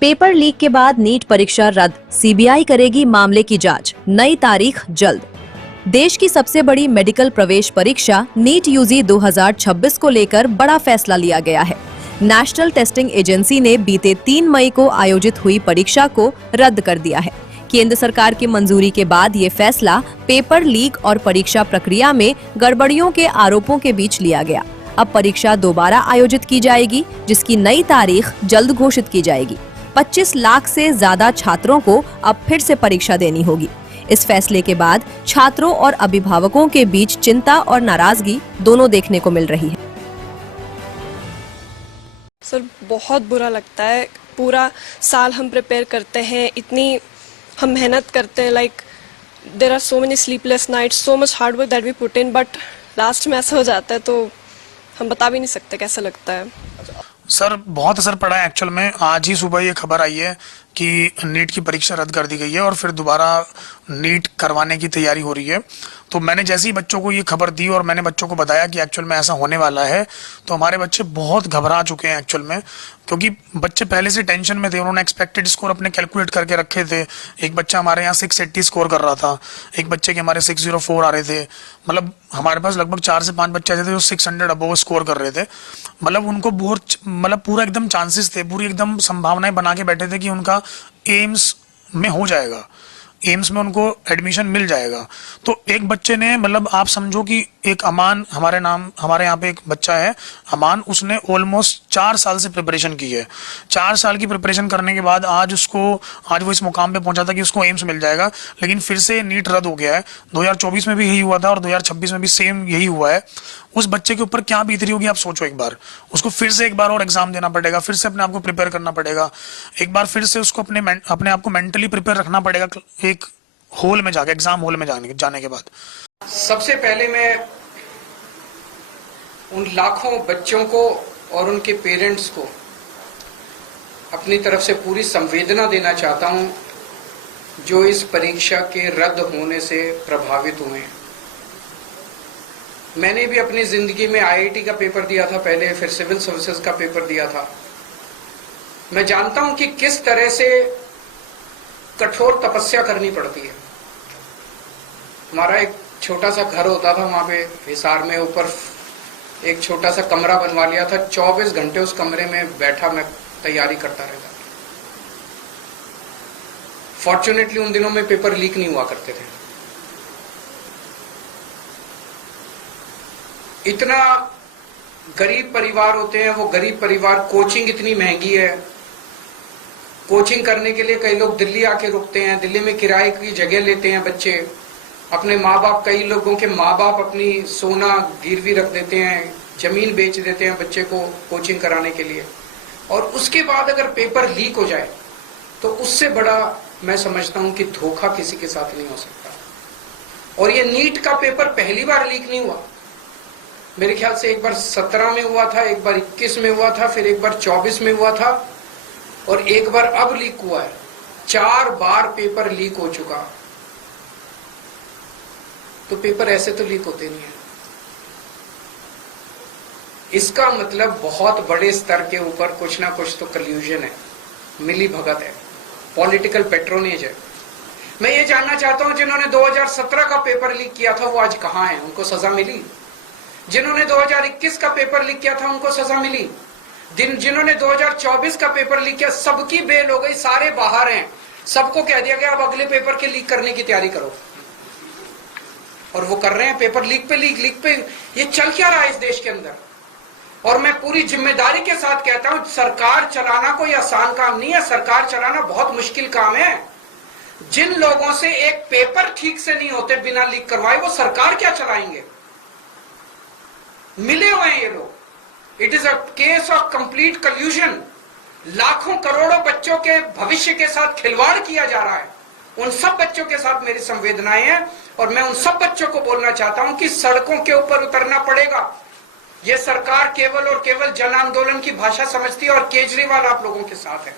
Paper leak के बाद NEET परीक्षा रद्द, सीबीआई करेगी मामले की जांच, नई तारीख जल्द। देश की सबसे बड़ी मेडिकल प्रवेश परीक्षा नीट यूजी 2026 को लेकर बड़ा फैसला लिया गया है। नेशनल टेस्टिंग एजेंसी ने बीते 3 मई को आयोजित हुई परीक्षा को रद्द कर दिया है। केंद्र सरकार की मंजूरी के बाद ये फैसला पेपर लीक और परीक्षा प्रक्रिया में गड़बड़ियों के आरोपों के बीच लिया गया। अब परीक्षा दोबारा आयोजित की जाएगी, जिसकी नई तारीख जल्द घोषित की जाएगी। 25 लाख से ज्यादा छात्रों को अब फिर से परीक्षा देनी होगी। इस फैसले के बाद छात्रों और अभिभावकों के बीच चिंता और नाराजगी दोनों देखने को मिल रही है। सर, बहुत बुरा लगता है। पूरा साल हम प्रिपेयर करते हैं, इतनी हम मेहनत करते हैं, like there are so many sleepless nights, so much hard work that we put in, but last में ऐसा हो जाता है तो हम बता भी नहीं सकते कैसा लगता है। सर, बहुत असर पड़ा है एक्चुअल में। आज ही सुबह ये खबर आई है कि नीट की परीक्षा रद्द कर दी गई है और फिर दोबारा नीट करवाने की तैयारी हो रही है। तो मैंने जैसे ही बच्चों को ये खबर दी और मैंने बच्चों को बताया कि एक्चुअल में ऐसा होने वाला है, तो हमारे बच्चे बहुत घबरा चुके हैं एक्चुअल में, क्योंकि बच्चे पहले से टेंशन में थे। उन्होंने एक्सपेक्टेड स्कोर अपने कैलकुलेट करके रखे थे। एक बच्चा हमारे यहाँ 680 स्कोर कर रहा था, एक बच्चे के हमारे 604 आ रहे थे। मतलब हमारे पास लगभग 4 से 5 बच्चे ऐसे थे जो 600 अबव स्कोर कर रहे थे। मतलब उनको बहुत पूरा एकदम चांसेस थे, पूरी एकदम संभावनाएं बना के बैठे थे कि उनका एम्स में हो जाएगा, एम्स में उनको एडमिशन मिल जाएगा। तो एक बच्चे ने, मतलब आप समझो कि एक अमान, हमारे यहाँ पे एक बच्चा है अमान, उसने ऑलमोस्ट 4 साल से प्रिपरेशन की है। 4 साल की प्रिपरेशन करने के बाद आज वो इस मुकाम पे पहुंचा था कि उसको एम्स मिल जाएगा, लेकिन फिर से नीट रद्द हो गया है। 2024 में भी यही हुआ था और 2026 में भी सेम यही हुआ है। उस बच्चे के ऊपर क्या बीत रही होगी आप सोचो एक बार। उसको फिर से एक बार और एग्जाम देना पड़ेगा, फिर से अपने आप को प्रिपेयर करना पड़ेगा, एक बार फिर से उसको अपने आप को मेंटली प्रिपेयर रखना पड़ेगा एक हॉल में जाके, एग्जाम हॉल में जाने के बाद। सबसे पहले मैं उन लाखों बच्चों को और उनके पेरेंट्स को अपनी तरफ से पूरी संवेदना देना चाहता हूं जो इस परीक्षा के रद्द होने से प्रभावित हुए हैं। मैंने भी अपनी जिंदगी में आईआईटी का पेपर दिया था पहले, फिर सिविल सर्विसेज का पेपर दिया था। मैं जानता हूं कि किस तरह से कठोर तपस्या करनी पड़ती है। हमारा एक छोटा सा घर होता था वहां पे हिसार में, ऊपर एक छोटा सा कमरा बनवा लिया था। 24 घंटे उस कमरे में बैठा मैं तैयारी करता रहता। फॉर्चुनेटली उन दिनों में पेपर लीक नहीं हुआ करते थे। इतना गरीब परिवार होते हैं वो गरीब परिवार, कोचिंग इतनी महंगी है। कोचिंग करने के लिए कई लोग दिल्ली आके रुकते हैं, दिल्ली में किराए की जगह लेते हैं बच्चे। अपने माँ बाप, कई लोगों के माँ बाप अपनी सोना गिरवी रख देते हैं, जमीन बेच देते हैं बच्चे को कोचिंग कराने के लिए। और उसके बाद अगर पेपर लीक हो जाए तो उससे बड़ा मैं समझता हूं कि धोखा किसी के साथ नहीं हो सकता। और ये नीट का पेपर पहली बार लीक नहीं हुआ। मेरे ख्याल से एक बार 17 में हुआ था, एक बार 21 में हुआ था, फिर एक बार 24 में हुआ था और एक बार अब लीक हुआ है। 4 बार पेपर लीक हो चुका। तो पेपर ऐसे तो लीक होते नहीं है। इसका मतलब बहुत बड़े स्तर के ऊपर कुछ ना कुछ तो कल्यूजन है, मिली भगत है, पॉलिटिकल पेट्रोनेज है। मैं ये जानना चाहता हूं जिन्होंने 2017 का पेपर लीक किया था वो आज कहां हैं? उनको सजा मिली? जिन्होंने 2021 का पेपर लीक किया था उनको सजा मिली? जिन्होंने 2024 का पेपर लीक किया सबकी बेल हो गई, सारे बाहर हैं। सबको कह दिया गया अब अगले पेपर के लीक करने की तैयारी करो। और वो कर रहे हैं, पेपर लीक पे लीक पे। ये चल क्या रहा है इस देश के अंदर? और मैं पूरी जिम्मेदारी के साथ कहता हूं, सरकार चलाना कोई आसान काम नहीं है। सरकार चलाना बहुत मुश्किल काम है। जिन लोगों से एक पेपर ठीक से नहीं होते बिना लीक करवाए, वो सरकार क्या चलाएंगे? मिले हुए हैं ये लोग। It is a case of complete कल्यूजन। लाखों करोड़ों बच्चों के भविष्य के साथ खिलवाड़ किया जा रहा है। उन सब बच्चों के साथ मेरी संवेदनाएं हैं और मैं उन सब बच्चों को बोलना चाहता हूं कि सड़कों के ऊपर उतरना पड़ेगा। यह सरकार केवल और केवल जन आंदोलन की भाषा समझती है और केजरीवाल आप लोगों के साथ है।